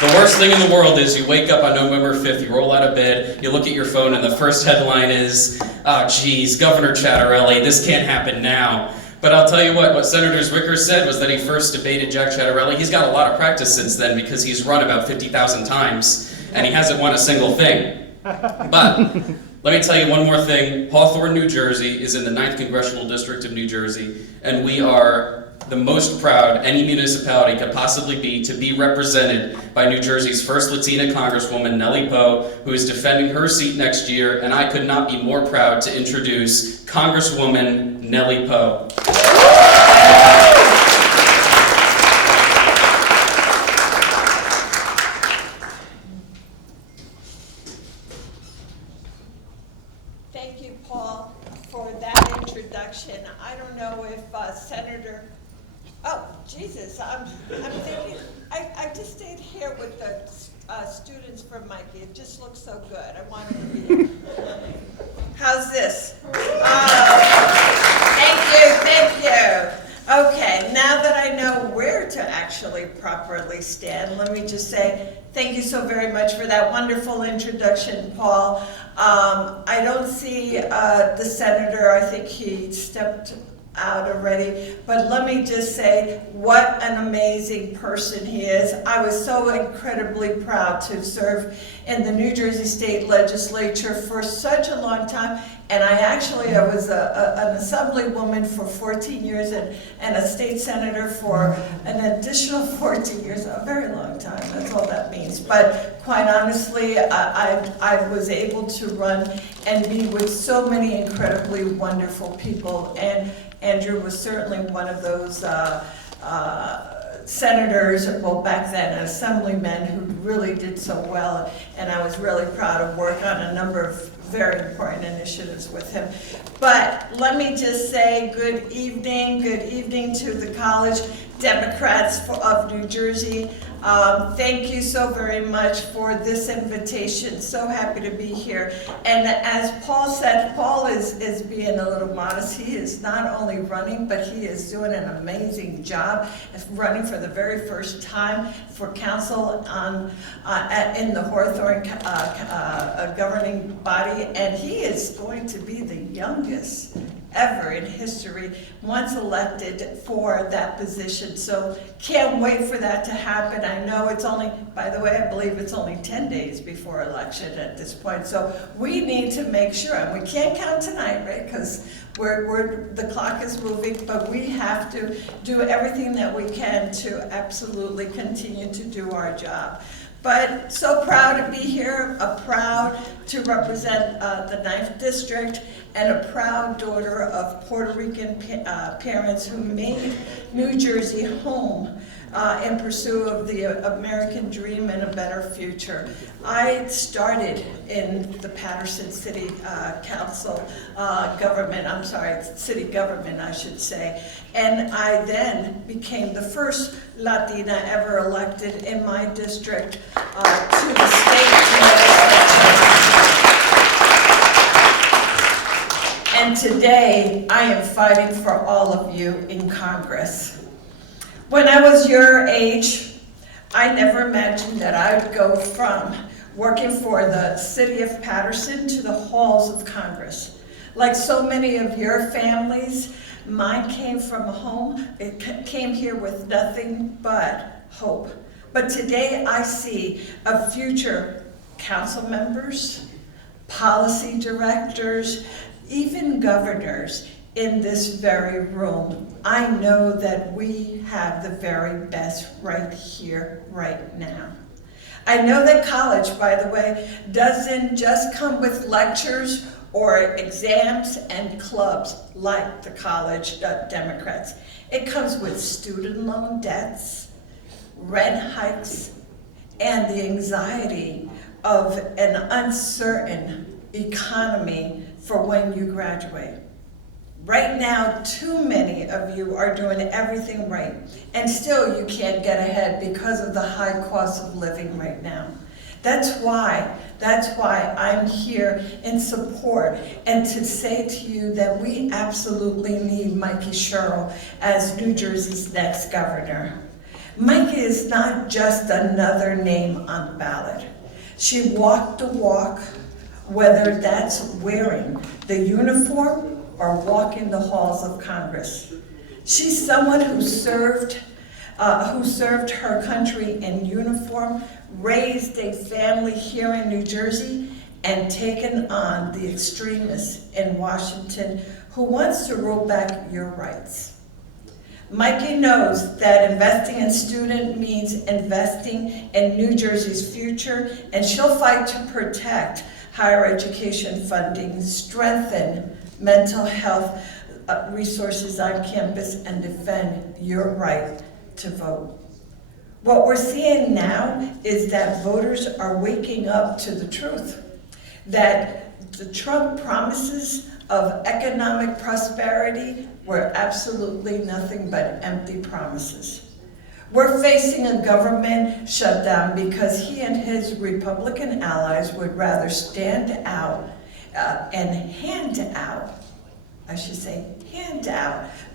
The worst thing in the world is you wake up on November 5th, you roll out of bed, you look at your phone, and the first headline is, "Oh, geez, Governor Ciattarelli, this can't happen now." But I'll tell you what Senator Zwicker said was that he first debated Jack Ciattarelli. He's got a lot of practice since then because he's run about 50,000 times, and he hasn't won a single thing. But let me tell you one more thing. Hawthorne, New Jersey is in the 9th Congressional District of New Jersey, and we are the most proud any municipality could possibly be to be represented by New Jersey's first Latina Congresswoman, Nellie Poe, who is defending her seat next year, and I could not be more proud to introduce Congresswoman Nellie Poe. Thank you, Paul, for that introduction. I don't know if Senator... Oh, Jesus, I'm thinking... I just stayed here with the students from Mikey. It just looks so good. I wanted to be... How's this? Thank you. Okay, now that I know where to actually properly stand, let me just say thank you so very much for that wonderful introduction, Paul. I don't see the senator. I think he stepped out already, but let me just say what an amazing person he is. I was so incredibly proud to serve in the New Jersey State Legislature for such a long time, and I was an assemblywoman for 14 years and a state senator for an additional 14 years, a very long time, that's all that means. But quite honestly, I was able to run and be with so many incredibly wonderful people, and Andrew was certainly one of those senators, well back then assemblymen, who really did so well, and I was really proud to work on a number of very important initiatives with him. But let me just say good evening to the college Democrats of New Jersey. Thank you so very much for this invitation. So happy to be here. And as Paul said, Paul is being a little modest. He is not only running, but he is doing an amazing job of running for the very first time for council in the Hawthorne governing body. And he is going to be the youngest ever in history once elected for that position. So can't wait for that to happen. I know it's only, by the way, I believe it's only 10 days before election at this point. So we need to make sure, and we can't count tonight, right? Because the clock is moving, but we have to do everything that we can to absolutely continue to do our job. But so proud to be here, proud to represent the 9th District, and a proud daughter of Puerto Rican parents who made New Jersey home in pursuit of the American dream and a better future. I started in the Patterson City city government, I should say, and I then became the first Latina ever elected in my district to the state legislature. today I am fighting for all of you in Congress. When I was your age, I never imagined that I would go from working for the city of Paterson to the halls of Congress. Like so many of your families, mine came from a home, it came here with nothing but hope. But today I see a future council members, policy directors, even governors in this very room. I know that we have the very best right here, right now. I know that college, by the way, doesn't just come with lectures or exams and clubs like the college Democrats. It comes with student loan debts, rent hikes, and the anxiety of an uncertain economy for when you graduate. Right now, too many of you are doing everything right, and still you can't get ahead because of the high cost of living right now. That's why I'm here in support and to say to you that we absolutely need Mikey Sherrill as New Jersey's next governor. Mikey is not just another name on the ballot. She walked the walk, whether that's wearing the uniform or walking the halls of Congress. She's someone who served her country in uniform, raised a family here in New Jersey, and taken on the extremists in Washington who wants to roll back your rights. Mikey knows that investing in students means investing in New Jersey's future, and she'll fight to protect higher education funding, strengthen mental health resources on campus, and defend your right to vote. What we're seeing now is that voters are waking up to the truth, that the Trump promises of economic prosperity were absolutely nothing but empty promises. We're facing a government shutdown because he and his Republican allies would rather stand out and hand out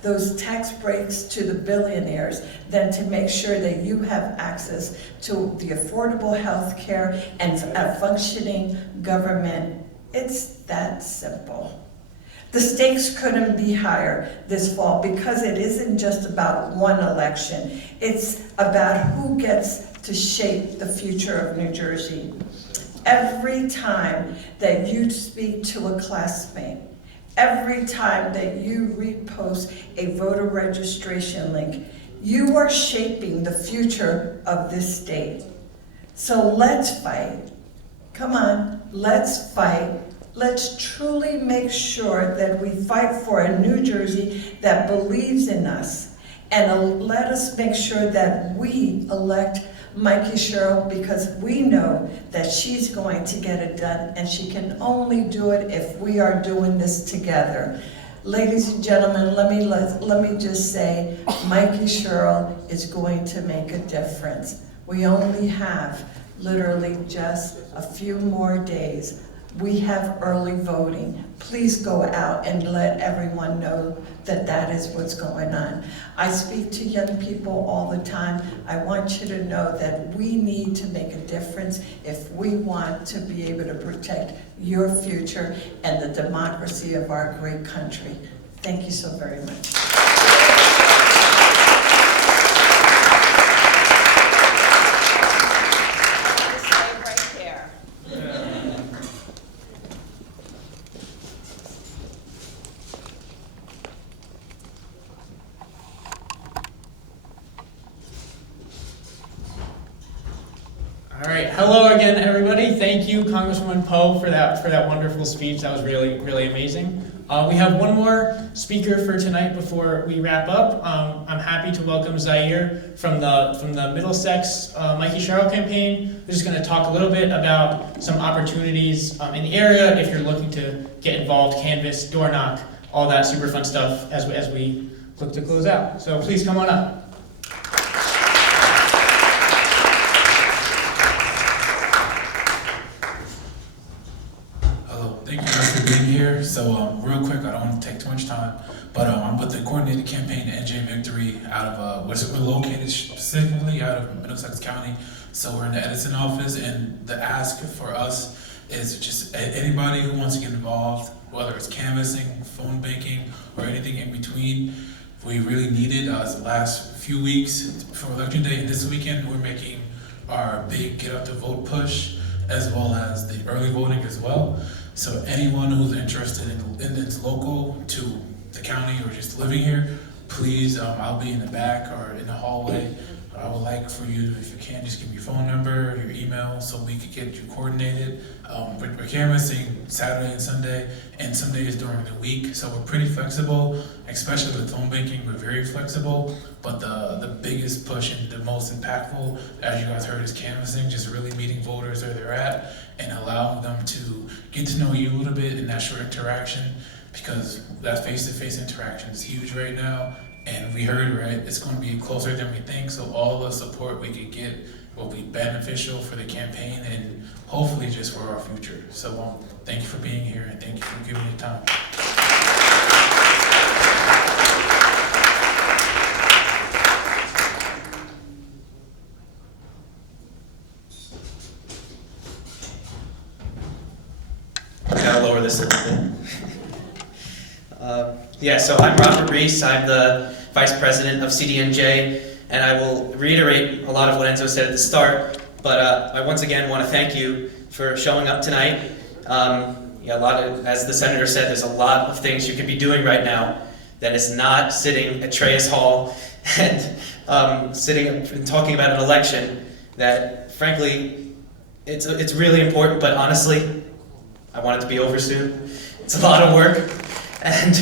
those tax breaks to the billionaires than to make sure that you have access to the affordable health care and a functioning government. It's that simple. The stakes couldn't be higher this fall because it isn't just about one election. It's about who gets to shape the future of New Jersey. Every time that you speak to a classmate, every time that you repost a voter registration link, you are shaping the future of this state. So let's fight. Come on, let's fight. Let's truly make sure that we fight for a New Jersey that believes in us. And let us make sure that we elect Mikey Sherrill, because we know that she's going to get it done, and she can only do it if we are doing this together. Ladies and gentlemen, let me just say, Mikey Sherrill is going to make a difference. We only have literally just a few more days. We have early voting. Please go out and let everyone know that that is what's going on. I speak to young people all the time. I want you to know that we need to make a difference if we want to be able to protect your future and the democracy of our great country. Thank you so very much. All right, hello again, everybody. Thank you, Congresswoman Poe, for that wonderful speech. That was really, really amazing. We have one more speaker for tonight before we wrap up. I'm happy to welcome Zaire from the Middlesex Mikey Sherrill campaign. We're just going to talk a little bit about some opportunities in the area if you're looking to get involved, canvass, door knock, all that super fun stuff as we look to close out. So please come on up. thank you guys for being here. So real quick, I don't want to take too much time, but I'm with the coordinated campaign NJ Victory out of, we're located specifically out of Middlesex County. So we're in the Edison office, and the ask for us is just anybody who wants to get involved, whether it's canvassing, phone banking, or anything in between. We really need it. The last few weeks for Election Day and this weekend, we're making our big Get Out the Vote push, as well as the early voting as well. So anyone who's interested in it's local to the county or just living here, please, I'll be in the back or in the hallway. I would like for you to, if you can, just give me your phone number, your email, so we could get you coordinated. We're canvassing Saturday and Sunday, and some days during the week, so we're pretty flexible, especially with phone banking, we're very flexible, but the biggest push and the most impactful, as you guys heard, is canvassing, just really meeting voters where they're at, and allowing them to get to know you a little bit in that short interaction, because that face-to-face interaction is huge right now. And we heard, right, it's going to be closer than we think, so all the support we could get will be beneficial for the campaign and hopefully just for our future. So thank you for being here and thank you for giving me time. I gotta lower this a little bit. Yeah, so I'm Robert Reese. I'm the Vice President of CDNJ, and I will reiterate a lot of what Enzo said at the start, but I once again want to thank you for showing up tonight. As the Senator said, there's a lot of things you could be doing right now that is not sitting at Treyas Hall and sitting and talking about an election that, frankly, it's really important, but honestly, I want it to be over soon. It's a lot of work. And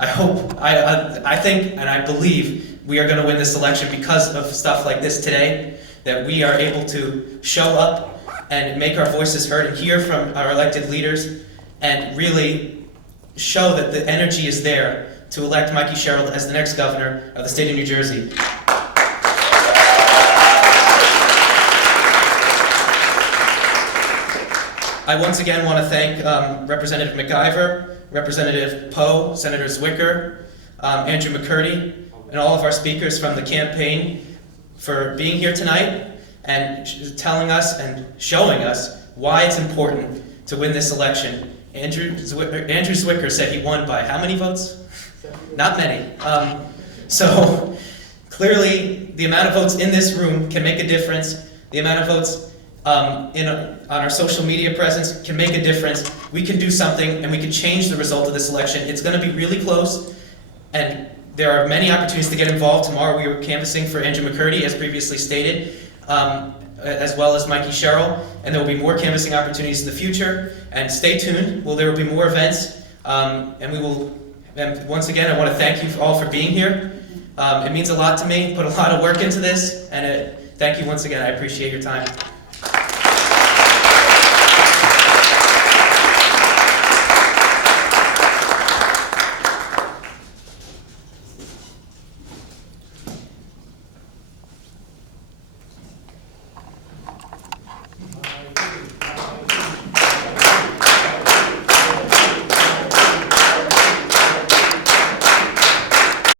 I think, and I believe we are going to win this election because of stuff like this today, that we are able to show up and make our voices heard and hear from our elected leaders and really show that the energy is there to elect Mikey Sherrill as the next governor of the state of New Jersey. I once again want to thank Representative McIver, Representative Poe, Senator Zwicker, Andrew McCurdy, and all of our speakers from the campaign for being here tonight and telling us and showing us why it's important to win this election. Andrew Zwicker said he won by how many votes? Not many. So clearly the amount of votes in this room can make a difference. The amount of votes on our social media presence can make a difference. We can do something and we can change the result of this election. It's going to be really close, and there are many opportunities to get involved. Tomorrow we were canvassing for Andrew McCurdy, as previously stated, as well as Mikey Sherrill, and there will be more canvassing opportunities in the future. And stay tuned, there will be more events, and we will. And once again, I want to thank you all for being here. It means a lot to me. Put a lot of work into this, and thank you once again. I appreciate your time.